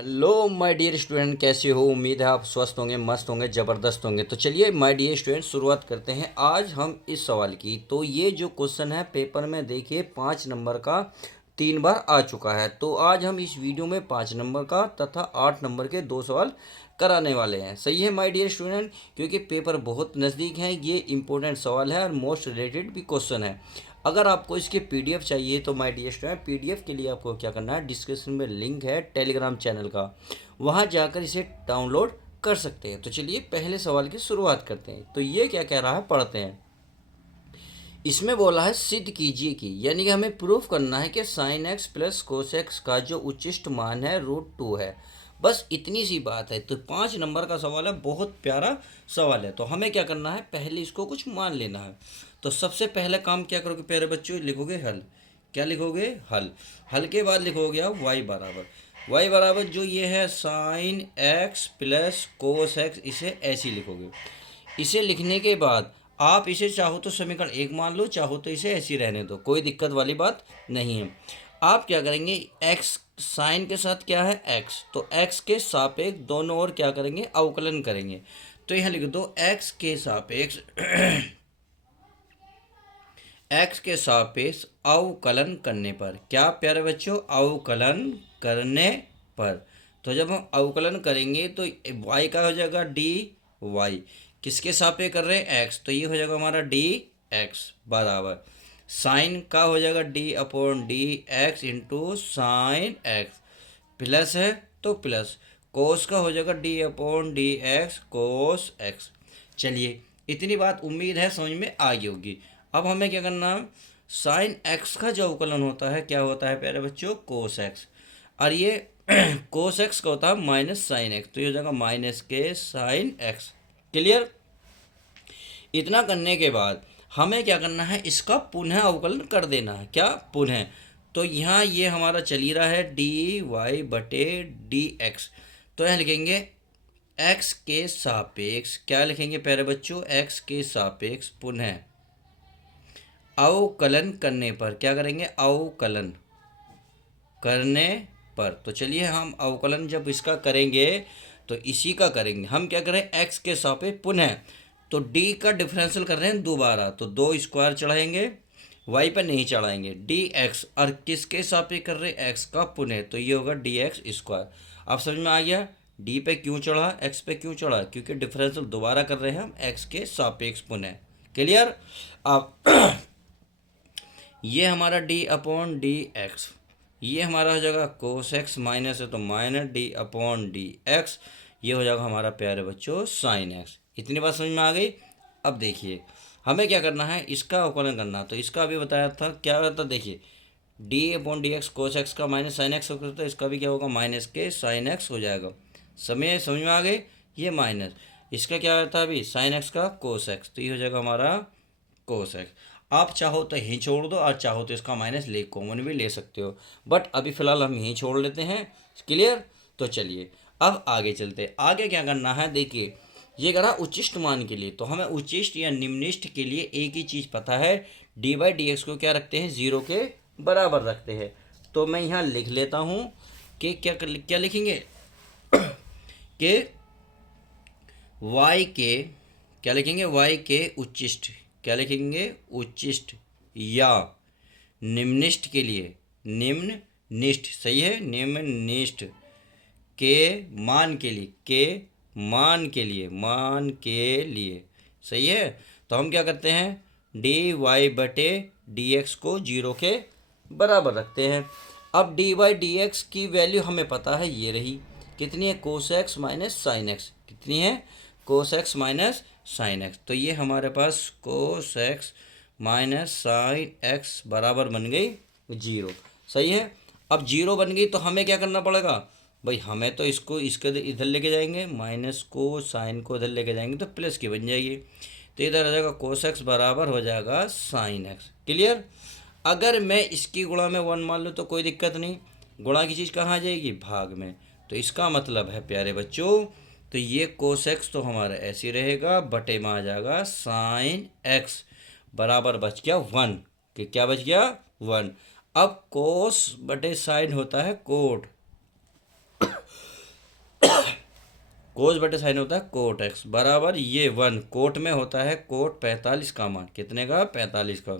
Hello my dear student, कैसे हो? उम्मीद है आप स्वस्थ होंगे, मस्त होंगे, ज़बरदस्त होंगे। तो चलिए माय डियर स्टूडेंट, शुरुआत करते हैं आज हम इस सवाल की। तो ये जो क्वेश्चन है पेपर में देखिए 5 नंबर का 3 बार आ चुका है। तो आज हम इस वीडियो में 5 नंबर का तथा 8 नंबर के 2 सवाल कराने वाले हैं। सही है माय डियर स्टूडेंट, क्योंकि पेपर बहुत नज़दीक है, ये इंपॉर्टेंट सवाल है और मोस्ट रिलेटेड भी क्वेश्चन है। अगर आपको इसके पीडीएफ चाहिए तो माय डियर स्टूडेंट, पीडीएफ के लिए आपको क्या करना है, डिस्क्रिप्शन में लिंक है टेलीग्राम चैनल का, वहाँ जाकर इसे डाउनलोड कर सकते हैं। तो चलिए पहले सवाल की शुरुआत करते हैं। तो ये क्या कह रहा है, पढ़ते हैं। इसमें बोला है सिद्ध कीजिए कि, यानी कि हमें प्रूफ करना है कि sine x plus cos x का जो उच्चिष्ट मान है √2 है। बस इतनी सी बात है। तो 5 नंबर का सवाल है, बहुत प्यारा सवाल है। तो हमें क्या करना है, पहले इसको कुछ मान लेना है। तो सबसे पहले काम क्या करोगे प्यारे बच्चों, लिखोगे हल। क्या लिखोगे? हल। हल के बाद लिखोगे आप y बराबर जो ये है sine x plus cos x, इसे ऐसे ही लिखोगे। इसे लिखने के बाद आप इसे चाहो तो समीकरण 1 मान लो, चाहो तो इसे ऐसे ही रहने दो, कोई दिक्कत वाली बात नहीं है। आप क्या करेंगे, एक्स साइन के साथ क्या है एक्स, तो एक्स के सापेक्ष दोनों ओर क्या करेंगे, अवकलन करेंगे। तो यहाँ लिख दो एक्स के सापेक्ष एक्स के सापेक्ष अवकलन करने पर, क्या प्यारे बच्चों, अवकलन करने पर। तो जब हम अवकलन करेंगे तो y का हो जाएगा डी वाई, किसके सापेक्ष कर रहे हैं, x, तो ये हो जाएगा हमारा डी एक्स बराबर साइन का हो जाएगा D upon d x into sine x, plus है तो प्लस कोस का हो जाएगा D upon d x cos x. चलिए इतनी बात उम्मीद है समझ में आ गई होगी। अब हमें क्या करना है, साइन एक्स का जो अवकलन होता है क्या होता है प्यारे बच्चों, कोस एक्स। और ये कोस एक्स का होता है माइनस साइन एक्स, तो ये हो जाएगा माइनस के साइन एक्स। क्लियर? इतना करने के बाद हमें क्या करना है, इसका पुनः अवकलन कर देना है। क्या? पुनः। तो यहाँ ये हमारा चल ही रहा है डी वाई बटे डी एक्स, तो यहाँ लिखेंगे एक्स के सापेक्ष, क्या लिखेंगे प्यारे बच्चों, एक्स के सापेक्ष पुनः अवकलन करने पर, क्या करेंगे, अवकलन करने पर। तो चलिए हम अवकलन जब इसका करेंगे तो इसी का करेंगे। हम क्या करें, एक्स के सापेक्ष पुनः, तो डी का डिफरेंशियल कर रहे हैं दोबारा, तो 2 स्क्वायर चढ़ाएंगे, वाई पर नहीं चढ़ाएंगे, डी एक्स, और किसके सापेक्ष कर रहे हैं, एक्स का पुनः, तो ये होगा डी एक्स स्क्वायर। आप समझ में आ गया डी पे क्यों चढ़ा, एक्स पे क्यों चढ़ा, क्योंकि डिफरेंशियल दोबारा कर रहे हैं हम एक्स के सापेक्ष पुनः। क्लियर? आप ये हमारा डी अपॉन डी एक्स, ये हमारा हो जाएगा कोस एक्स, माइनस है तो minus D upon d x, ये हो जाएगा हमारा प्यारे बच्चों साइन एक्स। इतनी बात समझ में आ गई। अब देखिए हमें क्या करना है, इसका अवकलन करना। तो इसका भी बताया था, क्या होता, देखिए D upon d x cos x का माइनस साइन एक्स होता है, इसका भी क्या होगा, माइनस के साइन एक्स हो जाएगा। समझ में आ गई। ये माइनस, इसका क्या था अभी, साइन एक्स का कोस एक्स, तो ये हो जाएगा हमारा कोस एक्स। आप चाहो तो यहीं छोड़ दो और चाहो तो इसका माइनस ले कॉमन भी ले सकते हो, बट अभी फ़िलहाल हम यहीं छोड़ लेते हैं। क्लियर? तो चलिए अब आगे चलते हैं। आगे क्या करना है, देखिए ये करा उच्चिष्ट मान के लिए, तो हमें उच्चिष्ट या निम्निष्ट के लिए एक ही चीज़ पता है, डी बाई डी एक्स को क्या रखते हैं, 0 के बराबर रखते हैं। तो मैं यहाँ लिख लेता हूँ कि क्या क्या लिखेंगे कि y के, क्या लिखेंगे, y के उच्चिष्ट, क्या लिखेंगे, उच्चिष्ट या निम्निष्ट के लिए, निम्ननिष्ठ, सही है, निम्ननिष्ठ के मान के लिए, के मान के लिए, सही है। तो हम क्या करते हैं, डी वाई बटे डी एक्स को 0 के बराबर रखते हैं। अब डी वाई डी एक्स की वैल्यू हमें पता है, ये रही, कितनी है, cos x minus sine x, कितनी है, cos x minus sine x. तो ये हमारे पास cos x minus sine x बराबर बन गई 0, सही है। अब 0 बन गई तो हमें क्या करना पड़ेगा भाई, हमें तो इसको इसके इधर लेके जाएंगे, माइनस को साइन को इधर लेके जाएंगे तो प्लस की बन जाएगी, तो इधर आ जाएगा कोस एक्स बराबर हो जाएगा साइन एक्स। क्लियर? अगर मैं इसकी गुणा में 1 मान लूँ तो कोई दिक्कत नहीं, गुणा की चीज़ कहाँ आ जाएगी, भाग में। तो इसका मतलब है प्यारे बच्चों, तो ये कोस एक्स तो हमारा ऐसे ही रहेगा, बटे में आ जाएगा साइन एक्स बराबर बच गया 1, कि क्या बच गया, 1। अब कोस बटे साइन होता है कोट, कोस बटे साइन होता है कोट एक्स बराबर ये 1 कोट में होता है कोट 45 का मान, कितने का 45 का।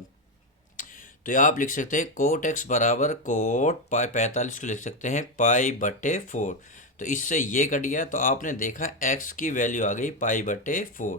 तो ये आप लिख सकते हैं कोट एक्स बराबर कोट पाई 45 को लिख सकते हैं पाई बटे 4। तो इससे ये कट गया तो आपने देखा एक्स की वैल्यू आ गई पाई बटे 4।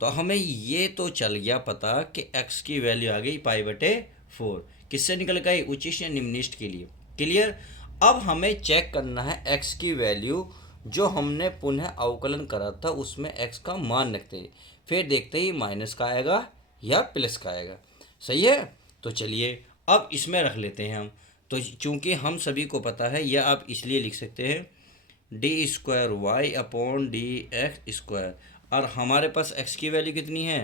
तो हमें ये तो चल गया पता कि एक्स की वैल्यू आ गई पाई बटे 4। किससे निकल गई, उच्चिष्ट या निम्निष्ट के लिए। क्लियर। अब हमें चेक करना है एक्स की वैल्यू जो हमने पुनः अवकलन करा था उसमें एक्स का मान रखते हैं, फिर देखते ही माइनस का आएगा या प्लस का आएगा। सही है। तो चलिए अब इसमें रख लेते हैं हम। तो चूंकि हम सभी को पता है यह आप इसलिए लिख सकते हैं d square y upon d x square, और हमारे पास एक्स की वैल्यू कितनी है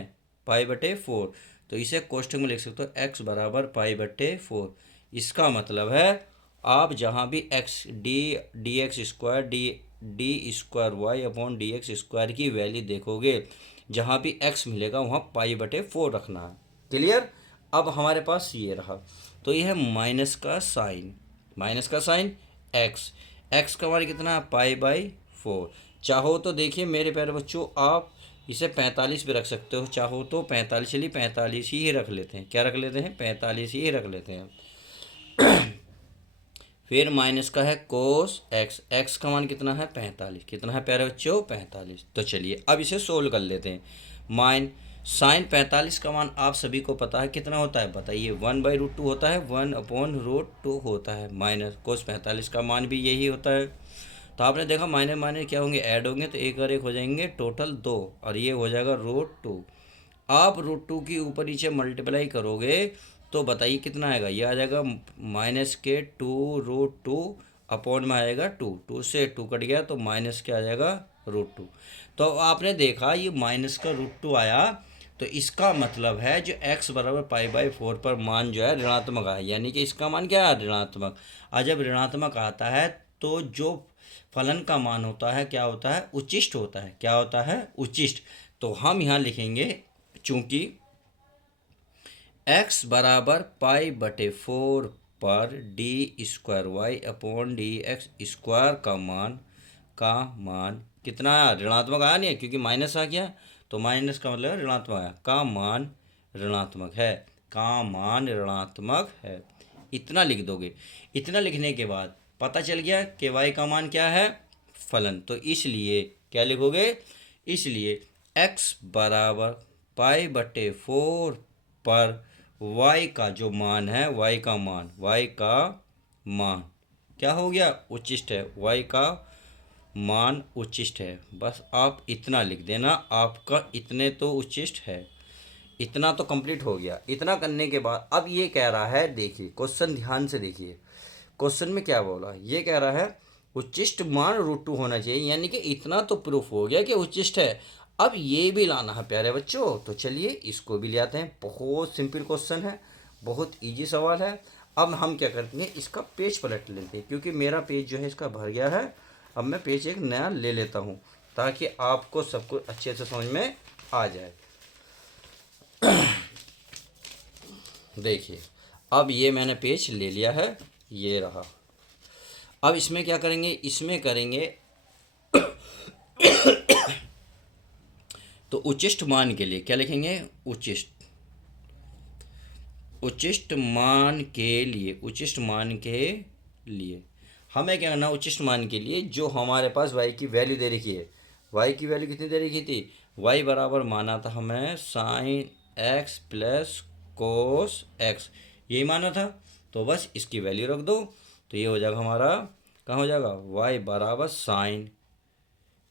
पाई बटे 4। तो इसे कोष्ठक में लिख सकते हो एक्स बराबर पाई बटे 4। इसका मतलब है आप जहाँ भी x d x square d square y upon d x square की वैल्यू देखोगे, जहाँ भी एक्स मिलेगा वहाँ पाई बटे 4 रखना है। क्लियर। अब हमारे पास ये रहा, तो यह है माइनस का साइन एक्स, एक्स का मान कितना है पाई बाई 4। चाहो तो देखिए मेरे प्यारे बच्चों आप इसे 45 भी रख सकते हो, चाहो तो 45, चलिए 45 ही रख लेते हैं। क्या रख लेते हैं 45 ही रख लेते हैं। फिर माइनस का है कोस एक्स, एक्स का मान कितना है 45, कितना है प्यारे बच्चों 45। तो चलिए अब इसे सोल्व कर लेते हैं। माइन साइन 45 का मान आप सभी को पता है कितना होता है बताइए, 1/√2 होता है, 1/√2 होता है। माइनस कोस 45 का मान भी यही होता है। तो आपने देखा माइनस माइनस क्या होंगे, ऐड होंगे, तो एक और एक हो जाएंगे टोटल 2, और ये हो जाएगा √2। आप √2 की ऊपर नीचे मल्टीप्लाई करोगे तो बताइए कितना आएगा, ये आ जाएगा माइनस के 2√2 अपॉन में आएगा 2 से 2 कट गया तो माइनस क्या आ जाएगा √2। तो आपने देखा ये माइनस का √2 आया, तो इसका मतलब है जो x बराबर पाई बाई 4 पर मान जो है ऋणात्मक आया, यानी कि इसका मान क्या है ऋणात्मक। और जब ऋणात्मक आता है तो जो फलन का मान होता है क्या होता है उच्चिष्ट होता है। क्या होता है उच्चिष्ट। तो हम यहाँ लिखेंगे चूंकि x बराबर पाई बटे 4 पर d square y upon d x square का मान कितना आया ऋणात्मक आया नहीं है, क्योंकि माइनस आ गया तो माइनस का मतलब ऋणात्मक आया, का मान ऋणात्मक है, का मान ऋणात्मक है। इतना लिख दोगे। इतना लिखने के बाद पता चल गया कि y का मान क्या है फलन। तो इसलिए क्या लिखोगे, इसलिए x बराबर पाई बटे 4 पर y का जो मान है y का मान क्या हो गया उच्चिष्ट है, y का मान उच्चिष्ट है। बस आप इतना लिख देना, आपका इतने तो उच्चिष्ट है। इतना तो कंप्लीट हो गया। इतना करने के बाद अब ये कह रहा है, देखिए क्वेश्चन ध्यान से देखिए, क्वेश्चन में क्या बोला, ये कह रहा है उच्चिष्ट मान √2 होना चाहिए, यानी कि इतना तो प्रूफ हो गया कि उच्चिष्ट है। अब ये भी लाना है प्यारे बच्चों, तो चलिए इसको भी ले आते हैं। बहुत सिंपल क्वेश्चन है, बहुत इजी सवाल है। अब हम क्या करते हैं इसका पेज पलट लेते हैं, क्योंकि मेरा पेज जो है इसका भर गया है। अब मैं पेज एक नया ले लेता हूँ ताकि आपको सब कुछ अच्छे से समझ में आ जाए। देखिए अब ये मैंने पेज ले लिया है, ये रहा। अब इसमें क्या करेंगे, इसमें करेंगे तो उच्चिष्ट मान के लिए क्या लिखेंगे, उच्चिष्ट मान के लिए हमें क्या करना, उच्चिष्ट मान के लिए जो हमारे पास y की वैल्यू दे रखी है, y की वैल्यू कितनी दे रखी थी, y बराबर माना था हमें sine x plus cos x, यही माना था। तो बस इसकी वैल्यू रख दो, तो ये हो जाएगा हमारा, कहाँ हो जाएगा y बराबर साइन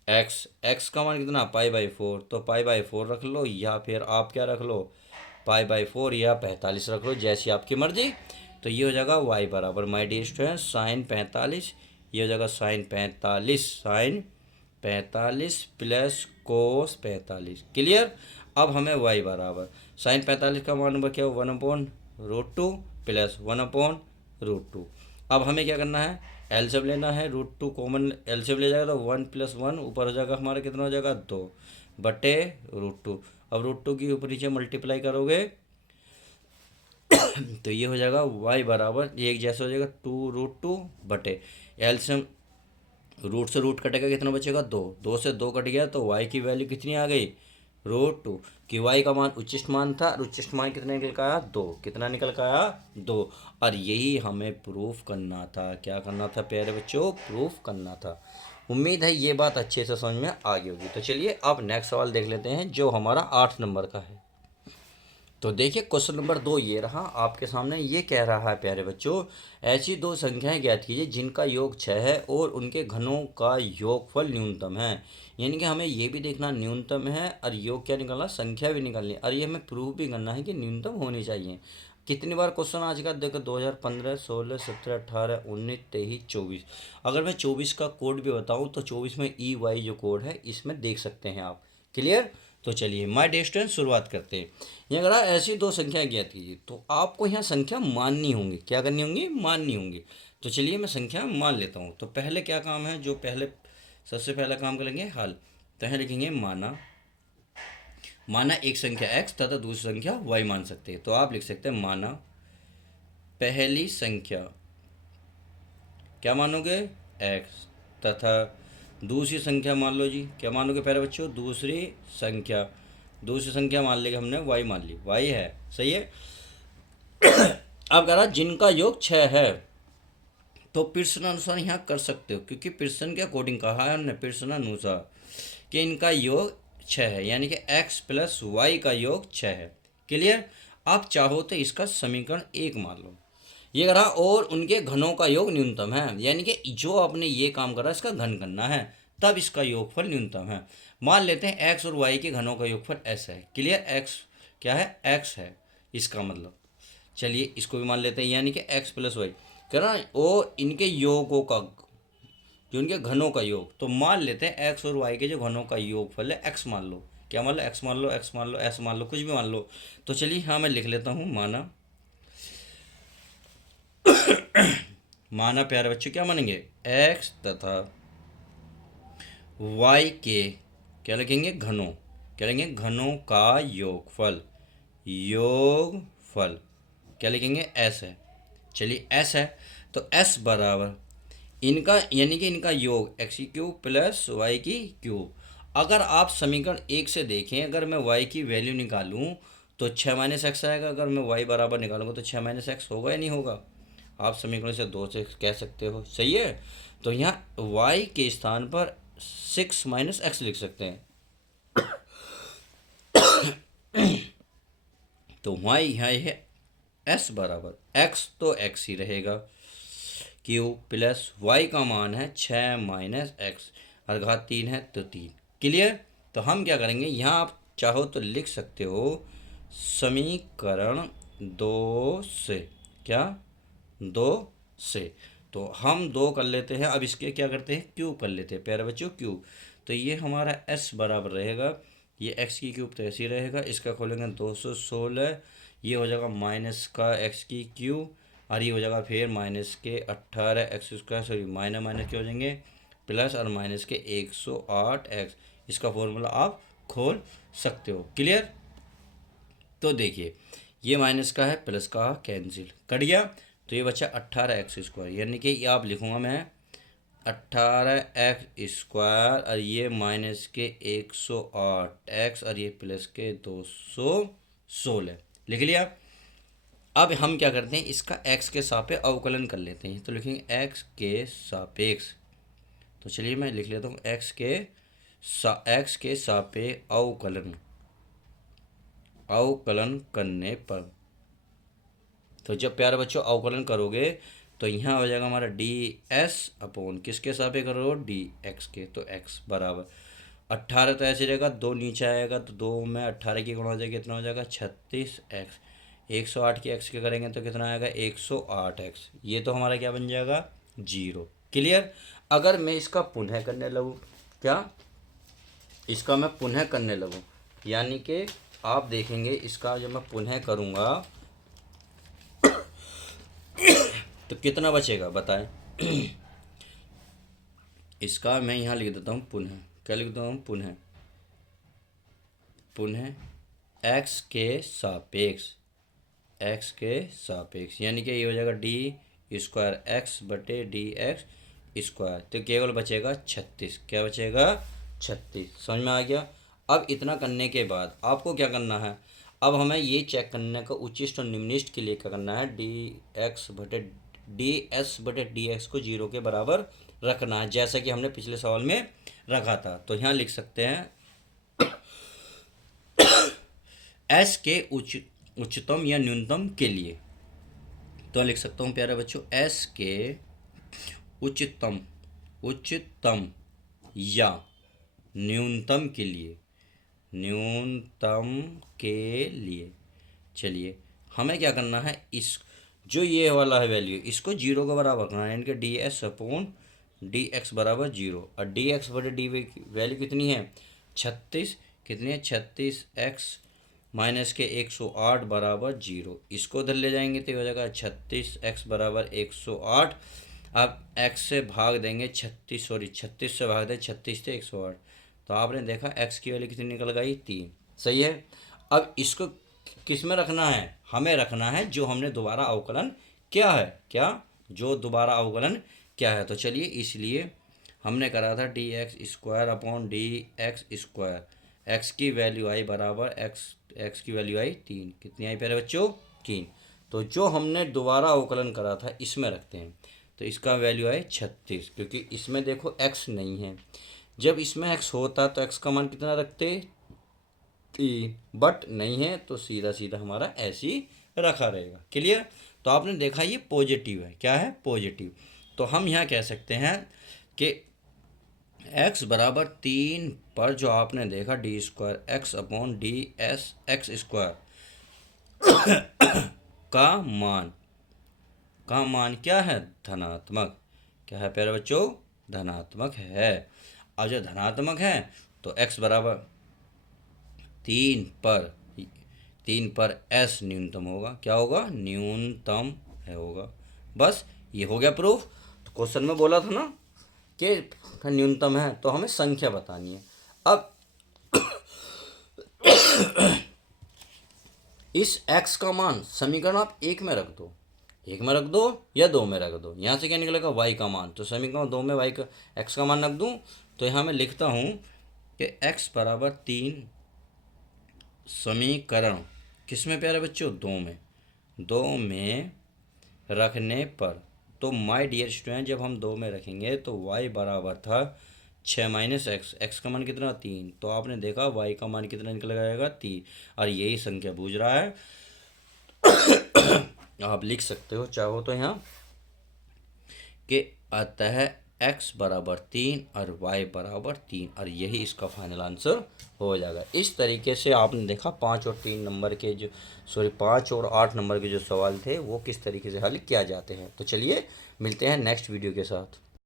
x का मान कितना पाई बाई 4, तो पाई बाई 4 रख लो, या फिर आप क्या रख लो पाई बाई 4 या 45 रख लो, जैसी आपकी मर्जी। तो ये हो जाएगा y बराबर माई डी स्टूडेंट साइन 45, ये हो जाएगा साइन 45 प्लस कोस 45। क्लियर। अब हमें y बराबर साइन 45 का मान नंबर क्या हो 1/√2 प्लस 1/√2। अब हमें क्या करना है एलसीएम लेना है, √2 कॉमन एलसीएम ले जाएगा तो 1 + 1 ऊपर हो जाएगा हमारा कितना हो जाएगा 2/√2। अब √2 की ऊपर नीचे मल्टीप्लाई करोगे तो ये हो जाएगा y बराबर एक जैसा हो जाएगा 2√2 बटे एलसीएम रूट से रूट कटेगा, कितना बचेगा 2, 2 से 2 कट गया तो y की वैल्यू कितनी आ गई √2, कि y का मान उच्चिष्ट मान था और उच्चिष्ट मान कितना निकल का आया 2, कितना निकल का आया 2। और यही हमें प्रूफ करना था, क्या करना था प्यारे बच्चों, प्रूफ करना था। उम्मीद है ये बात अच्छे से समझ में आ गई होगी। तो चलिए अब नेक्स्ट सवाल देख लेते हैं जो हमारा 8 नंबर का है। तो देखिए क्वेश्चन नंबर 2 ये रहा आपके सामने। ये कह रहा है प्यारे बच्चों, ऐसी दो संख्याएं ज्ञात कीजिए जिनका योग 6 है और उनके घनों का योगफल न्यूनतम है। यानी कि हमें ये भी देखना न्यूनतम है और योग क्या निकालना, संख्या भी निकालनी, और ये हमें प्रूव भी करना है कि न्यूनतम होनी चाहिए। कितनी बार क्वेश्चन आज का देखो, 2015, 16, 17, 18, 19, 23, 24। अगर मैं 24 का कोड भी बताऊँ तो 24 में EY जो कोड है इसमें देख सकते हैं आप। क्लियर। तो चलिए माय डियर स्टूडेंट शुरुआत करते हैं। ये अगर ऐसी दो संख्या ज्ञात कीजिए तो आपको यहाँ संख्या माननी होंगी, क्या करनी होंगी, माननी होंगी। तो चलिए मैं संख्या मान लेता हूँ। तो पहले क्या काम है, जो पहले सबसे पहला काम करेंगे हल। तो यहाँ लिखेंगे माना, माना एक संख्या x तथा दूसरी संख्या y मान सकते हैं। तो आप लिख सकते हैं माना पहली संख्या क्या मानोगे x, तथा दूसरी संख्या मान लो जी, क्या मानोगे प्यारे बच्चों, दूसरी संख्या, दूसरी संख्या मान लेंगे हमने y मान ली, y है, सही है। अब कह रहा जिनका योग 6 है, तो प्रश्नानुसार यहाँ कर सकते हो, क्योंकि प्रश्न के अकॉर्डिंग कहा है हमने प्रश्नानुसार कि इनका योग 6 है, यानी कि x प्लस वाई का योग 6 है। क्लियर। आप चाहो तो इसका समीकरण 1 मान लो, ये करा, और उनके घनों का योग न्यूनतम है, यानी कि जो आपने ये काम करा इसका घन करना है, तब इसका योगफल न्यूनतम है। मान लेते हैं x और y के घनों का योगफल s है। क्लियर। x क्या है, x है इसका मतलब। चलिए इसको भी मान लेते हैं, यानी कि x प्लस वाई करा, और इनके योगों का, जो इनके घनों का योग, तो मान लेते हैं x और y के जो घनों का योगफल है x मान लो, क्या मान लो, x मान लो, x मान लो, s मान लो, कुछ भी मान लो। तो चलिए हाँ मैं लिख लेता हूँ माना, माना प्यारे बच्चों क्या मानेंगे, x तथा y के क्या लिखेंगे, घनों, क्या लिखेंगे, घनों का योगफल, योगफल क्या लिखेंगे, s है। चलिए s है, तो s बराबर इनका, यानी कि इनका योग x की क्यूब प्लस y की क्यूब। अगर आप समीकरण 1 से देखें, अगर मैं y की वैल्यू निकालूं तो 6 माइनस एक्स आएगा, अगर मैं y बराबर निकालूंगा तो 6 माइनस एक्स होगा या नहीं होगा। आप समीकरण से 2 से कह सकते हो, सही है। तो यहाँ y के स्थान पर 6 माइनस एक्स लिख सकते हैं। तो y यहाँ है s बराबर x, तो x ही रहेगा, क्यू प्लस वाई का मान है 6 माइनस एक्स, और घात 3 है तो 3। क्लियर। तो हम क्या करेंगे, यहाँ आप चाहो तो लिख सकते हो समीकरण 2 से, क्या 2 से। तो हम 2 कर लेते हैं, अब इसके क्या करते हैं, क्यूब कर लेते हैं प्यारे बच्चों, क्यूब। तो ये हमारा s बराबर रहेगा, ये x की क्यूब तो ऐसे ही रहेगा, इसका खोलेंगे 216, ये हो जाएगा माइनस का x की क्यूब, और ये हो जाएगा फिर माइनस के 18x², सॉरी माइनस माइनस के हो जाएंगे प्लस, और माइनस के 108x। इसका फॉर्मूला आप खोल सकते हो। क्लियर। तो देखिए ये माइनस का है, प्लस का कैंसिल कट गया, तो ये बचा 18x², यानी कि ये आप लिखूँगा मैं 18x², और ये माइनस के 108x, और ये प्लस के 216 लिख लिया। अब हम क्या करते हैं, इसका x के सापेक्ष अवकलन कर लेते हैं। तो लिखेंगे x के सापेक्ष, तो चलिए मैं लिख लेता हूँ x के सापेक्ष अवकलन, अवकलन करने पर, तो जब प्यारे बच्चों अवकलन करोगे तो यहाँ हो जाएगा हमारा ds अपॉन किसके सापेक्ष करो, dx के। तो x बराबर 18, तो ऐसे रहेगा, 2 नीचे आएगा तो 2 में 18 की गुणा हो जाएगी, कितना हो जाएगा 36x। 108 की x के करेंगे तो कितना आएगा 108x, ये तो हमारा क्या बन जाएगा 0। क्लियर। अगर मैं इसका पुनः करने लगूँ, क्या इसका मैं पुनः करने लगूँ, यानी कि आप देखेंगे इसका जब मैं पुनः करूँगा तो कितना बचेगा बताएं। इसका मैं यहाँ लिख देता हूँ पुनः, क्या लिख देता हूँ पुनः, पुनः x के सापेक्ष, x के सापेक्ष, यानी कि ये हो जाएगा d² x बटे dx स्क्वायर, तो केवल बचेगा 36। क्या बचेगा? 36। समझ में आ गया। अब इतना करने के बाद आपको क्या करना है, अब हमें ये चेक करने का उच्चिष्ट और निम्निष्ट के लिए क्या करना है, डी एस बटे डी एक्स को 0 के बराबर रखना है, जैसा कि हमने पिछले सवाल में रखा था। तो यहाँ लिख सकते हैं एस के उच्चतम या न्यूनतम के लिए। तो लिख सकता हूँ प्यारे बच्चों, एस के उच्चतम या न्यूनतम के लिए, चलिए हमें क्या करना है, इस जो ये वाला है वैल्यू, इसको 0 के बराबर रखना है, यानी कि D S upon d x बराबर 0। और डी एक्स बटे डी वैल्यू कितनी है, 36। कितनी है? 36 एक्स माइनस के 108 बराबर 0। इसको उधर ले जाएंगे तो हो जाएगा 36 एक्स बराबर 108। अब x से भाग देंगे 36 से भाग दें 36 से 108, तो आपने देखा x की वैल्यू कितनी निकल गई, 3। सही है। अब इसको किस में रखना है, हमें रखना है जो हमने दोबारा अवकलन किया है। क्या? जो दोबारा अवकलन क्या है। तो चलिए, इसलिए हमने करा था D x square upon d x square, x की वैल्यू आई बराबर एक्स की वैल्यू आई 3। कितनी आई प्यारे बच्चों? 3। तो जो हमने दोबारा अवकलन करा था इसमें रखते हैं, तो इसका वैल्यू है 36, क्योंकि इसमें देखो x नहीं है। जब इसमें x होता तो x का मान कितना रखते, 3, बट नहीं है तो सीधा सीधा हमारा ऐसे ही रखा रहेगा। क्लियर? तो आपने देखा ये पॉजिटिव है। क्या है? पॉजिटिव। तो हम यहाँ कह सकते हैं कि x बराबर 3 पर जो आपने देखा D square x upon D S x square का मान क्या है, धनात्मक। क्या है प्यारे बच्चों? धनात्मक है। और जो धनात्मक है तो x बराबर 3 पर s न्यूनतम होगा। क्या होगा? न्यूनतम है होगा। बस ये हो गया प्रूफ। तो क्वेश्चन में बोला था ना कि न्यूनतम है, तो हमें संख्या बतानी है। अब इस x का मान समीकरण आप 1 में रख दो, 1 में रख दो या 2 में रख दो। यहाँ से क्या निकलेगा? y का मान। तो समीकरण 2 में x का मान रख दूँ, तो यहाँ मैं लिखता हूँ कि x बराबर 3 समीकरण किस में प्यारे बच्चों? 2 में रखने पर, तो माय डियर स्टूडेंट जब हम 2 में रखेंगे तो y बराबर था 6 माइनस एक्स, एक्स का मान कितना? 3। तो आपने देखा y का मान कितना निकल जाएगा? 3। और यही संख्या पूछ रहा है। आप लिख सकते हो चाहो तो यहाँ कि अतः x बराबर 3 और y बराबर 3, और यही इसका फाइनल आंसर हो जाएगा। इस तरीके से आपने देखा 5 और 3 नंबर के जो 5 और 8 नंबर के जो सवाल थे वो किस तरीके से हल किया जाते हैं। तो चलिए मिलते हैं नेक्स्ट वीडियो के साथ।